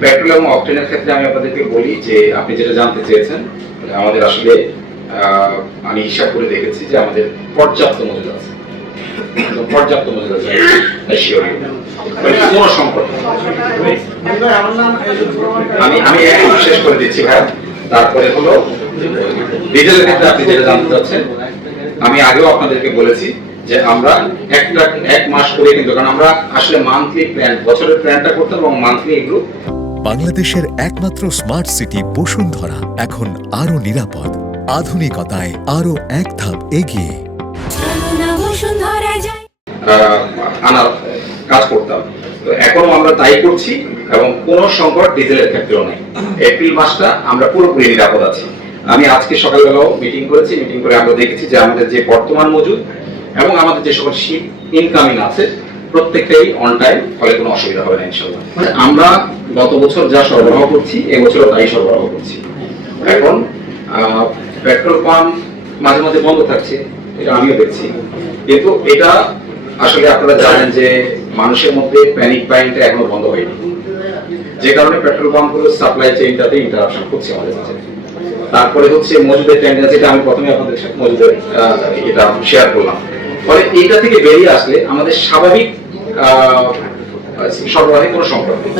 Petrol এবং অকটেনের ক্ষেত্রে আমি আপনাদেরকে বলি যে আপনি যেটা জানতে চেয়েছেন, আমাদের আসলে আমি হিসাব করে দেখেছি যে আমাদের পর্যাপ্ত মজুদ আছে, পর্যাপ্ত মজুদ আছে, কোনো সংকট। আমি একটু শেষ করে দিচ্ছি ভাই, তারপরে হলো ডিজেলের ক্ষেত্রে আপনি যেটা জানতে চাচ্ছেন, আমি আগেও আপনাদেরকে বলেছি যে আমরা এক মাস করে, কিন্তু কারণ আমরা আসলে মান্থলি প্ল্যান, বছরের প্ল্যানটা করতাম এবং মান্থলি এগুলো। বাংলাদেশের একমাত্র স্মার্ট সিটি বসুন্ধরা এখন আরো নিরাপদ, আধুনিকতায় আরো এক ধাপ এগিয়ে আনার কাজ করতাম। তো এখনো আমরা তাই করছি এবং কোনো সংকট ডিজেলের ক্ষেত্রেও নেই। এপ্রিল মাসটা আমরা পুরোপুরি নিরাপদ আছি। আমি আজকে সকালবেলাও মিটিং করেছি, মিটিং করে আমরা দেখেছি যে আমাদের যে বর্তমান মজুদ এবং আমাদের যে সকল শিপ ইনকামিং আছে প্রত্যেকটাই অন টাইম, ফলে কোনো অসুবিধা হবে না ইনশাআল্লাহ। আমরা গত বছর যা সরবরাহ করছি এবছরও তাই সরবরাহ করছি। এখন পেট্রোল পাম্প মাঝে মাঝে বন্ধ থাকছে, এটা আমিও দেখছি, কিন্তু এটা আসলে আপনারা জানেন যে মানুষের মধ্যে প্যানিক বাইংটা এখনো বন্ধ হয়নি, যে কারণে পেট্রোল পাম্পগুলোর সাপ্লাই চেইনটাতে ইন্টারাপশন হচ্ছে আমাদের কাছে। তারপরে হচ্ছে মজুদের টেন্ডেন্সি, যেটা আমি প্রথমে আপনাদের সাথে মজুদের এটা শেয়ার করলাম। ফলে এইটা থেকে বেরিয়ে আসলে আমাদের স্বাভাবিক সরবরাহে কোনো সংকট নেই।